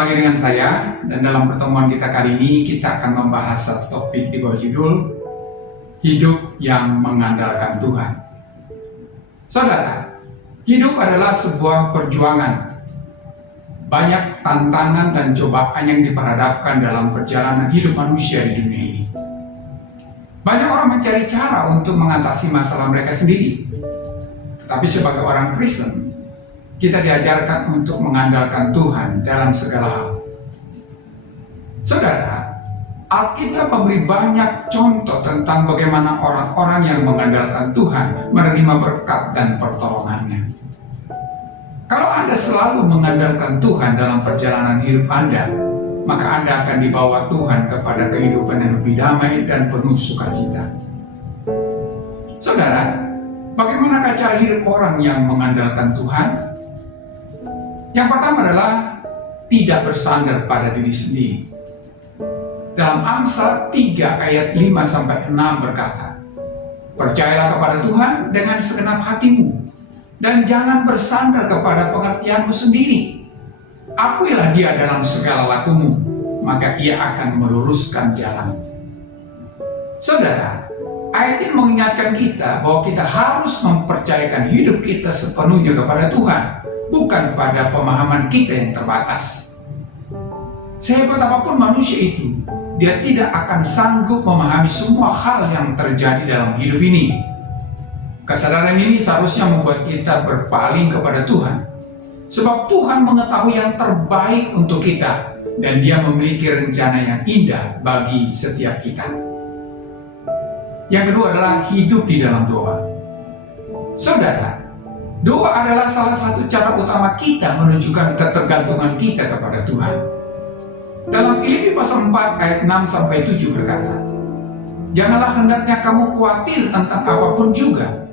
lagi dengan saya, dan dalam pertemuan kita kali ini kita akan membahas satu topik di bawah judul Hidup yang Mengandalkan Tuhan. Saudara, hidup adalah sebuah perjuangan. Banyak tantangan dan cobaan yang diperhadapkan dalam perjalanan hidup manusia di dunia ini. Banyak orang mencari cara untuk mengatasi masalah mereka sendiri. Tetapi sebagai orang Kristen, kita diajarkan untuk mengandalkan Tuhan dalam segala hal. Saudara, Alkitab memberi banyak contoh tentang bagaimana orang-orang yang mengandalkan Tuhan menerima berkat dan pertolongannya. Kalau Anda selalu mengandalkan Tuhan dalam perjalanan hidup Anda, maka Anda akan dibawa Tuhan kepada kehidupan yang lebih damai dan penuh sukacita. Saudara, bagaimanakah cara hidup orang yang mengandalkan Tuhan? Yang pertama adalah tidak bersandar pada diri sendiri. Dalam Amsal 3 ayat 5-6 berkata, "Percayalah kepada Tuhan dengan segenap hatimu, dan jangan bersandar kepada pengertianmu sendiri. Akuilah Dia dalam segala lakumu, maka Ia akan meluruskan jalan." Saudara, ayat ini mengingatkan kita bahwa kita harus mempercayakan hidup kita sepenuhnya kepada Tuhan, bukan pada pemahaman kita yang terbatas. Sehebat apapun manusia itu, dia tidak akan sanggup memahami semua hal yang terjadi dalam hidup ini. Kesadaran ini seharusnya membuat kita berpaling kepada Tuhan, sebab Tuhan mengetahui yang terbaik untuk kita, dan Dia memiliki rencana yang indah bagi setiap kita. Yang kedua adalah hidup di dalam doa. Saudara, doa adalah salah satu cara utama kita menunjukkan ketergantungan kita kepada Tuhan. Dalam Filipi pasal 4 ayat 6-7 berkata, "Janganlah hendaknya kamu khawatir tentang apapun juga,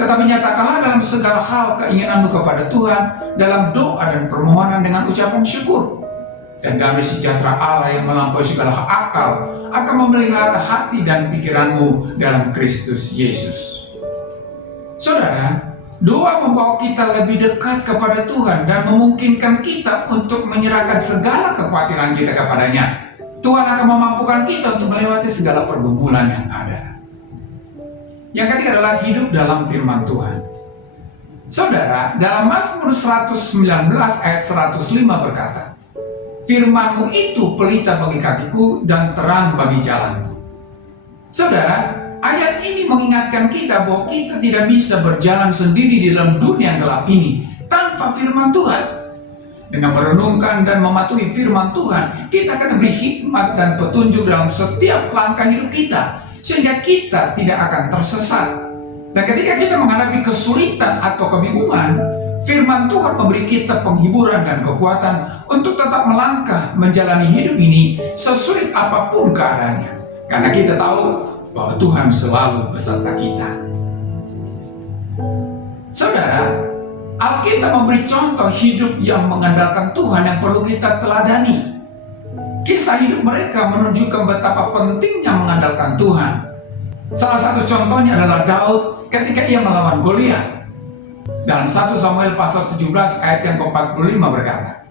tetapi nyatakanlah dalam segala hal keinginanmu kepada Tuhan dalam doa dan permohonan dengan ucapan syukur. Dan damai sejahtera Allah yang melampaui segala akal akan memelihara hati dan pikiranmu dalam Kristus Yesus." Saudara, doa membawa kita lebih dekat kepada Tuhan dan memungkinkan kita untuk menyerahkan segala kekhawatiran kita kepadanya. Tuhan akan memampukan kita untuk melewati segala pergumulan yang ada. Yang ketiga adalah hidup dalam firman Tuhan. Saudara, dalam Mazmur 119 ayat 105 berkata, "Firman-Mu itu pelita bagi kakiku dan terang bagi jalanku." Saudara, ayat ini mengingatkan kita bahwa kita tidak bisa berjalan sendiri di dalam dunia yang gelap ini tanpa firman Tuhan. Dengan merenungkan dan mematuhi firman Tuhan, kita akan diberi hikmat dan petunjuk dalam setiap langkah hidup kita, sehingga kita tidak akan tersesat. Dan ketika kita menghadapi kesulitan atau kebingungan, firman Tuhan memberi kita penghiburan dan kekuatan untuk tetap melangkah menjalani hidup ini sesulit apapun keadaannya. Karena kita tahu bahwa Tuhan selalu beserta kita. Saudara, Alkitab memberi contoh hidup yang mengandalkan Tuhan yang perlu kita teladani. Kisah hidup mereka menunjukkan betapa pentingnya mengandalkan Tuhan. Salah satu contohnya adalah Daud ketika ia melawan Goliat. Dalam 1 Samuel pasal 17 ayat yang ke-45 berkata,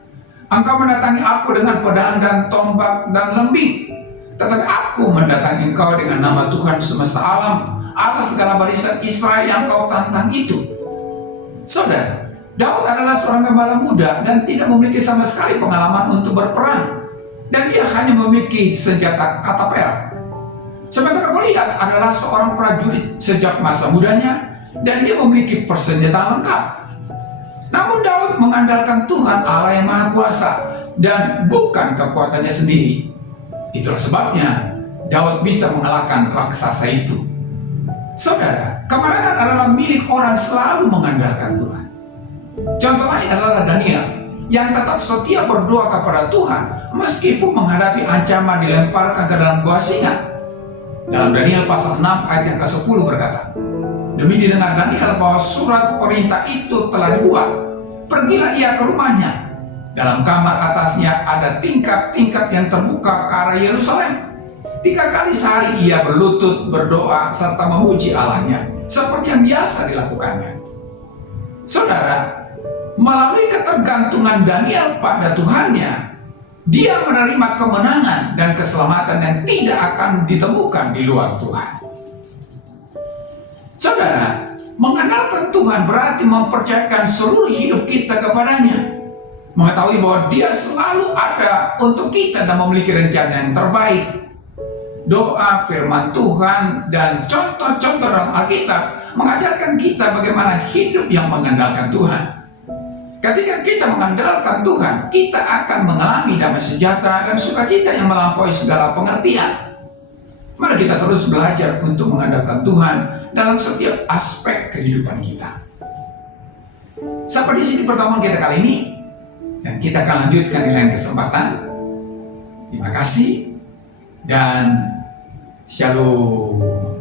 "Engkau mendatangi aku dengan pedang dan tombak dan lembing, tetapi aku mendatangi engkau dengan nama Tuhan semesta alam, Allah segala barisan Israel yang kau tantang itu." Saudara, Daud adalah seorang gembala muda dan tidak memiliki sama sekali pengalaman untuk berperang. Dan dia hanya memiliki senjata katapel. Sementara Goliat adalah seorang prajurit sejak masa mudanya dan dia memiliki persenjataan lengkap. Namun Daud mengandalkan Tuhan Allah yang Maha Kuasa dan bukan kekuatannya sendiri. Itulah sebabnya Daud bisa mengalahkan raksasa itu. Saudara, kemenangan adalah milik orang selalu mengandalkan Tuhan. Contoh lain adalah Daniel yang tetap setia berdoa kepada Tuhan meskipun menghadapi ancaman dilemparkan ke dalam gua singa. Dalam Daniel pasal 6 ayat yang ke-10 berkata, "Demi didengar Daniel bahwa surat perintah itu telah dibuat, pergilah ia ke rumahnya. Dalam kamar atasnya ada tingkap-tingkap yang terbuka ke arah Yerusalem. 3 kali sehari ia berlutut, berdoa, serta memuji Allahnya, seperti yang biasa dilakukannya." Saudara, melalui ketergantungan Daniel pada Tuhannya, Dia menerima kemenangan dan keselamatan yang tidak akan ditemukan di luar Tuhan. Saudara, mengandalkan Tuhan berarti mempercayakan seluruh hidup kita kepadanya. Mengetahui bahwa Dia selalu ada untuk kita dan memiliki rencana yang terbaik. Doa, firman Tuhan, dan contoh-contoh dalam Alkitab mengajarkan kita bagaimana hidup yang mengandalkan Tuhan. Ketika kita mengandalkan Tuhan, kita akan mengalami damai sejahtera dan sukacita yang melampaui segala pengertian. Mari kita terus belajar untuk mengandalkan Tuhan dalam setiap aspek kehidupan kita. Sampai di sini pertemuan kita kali ini, dan kita akan lanjutkan di lain kesempatan. Terima kasih dan shalom.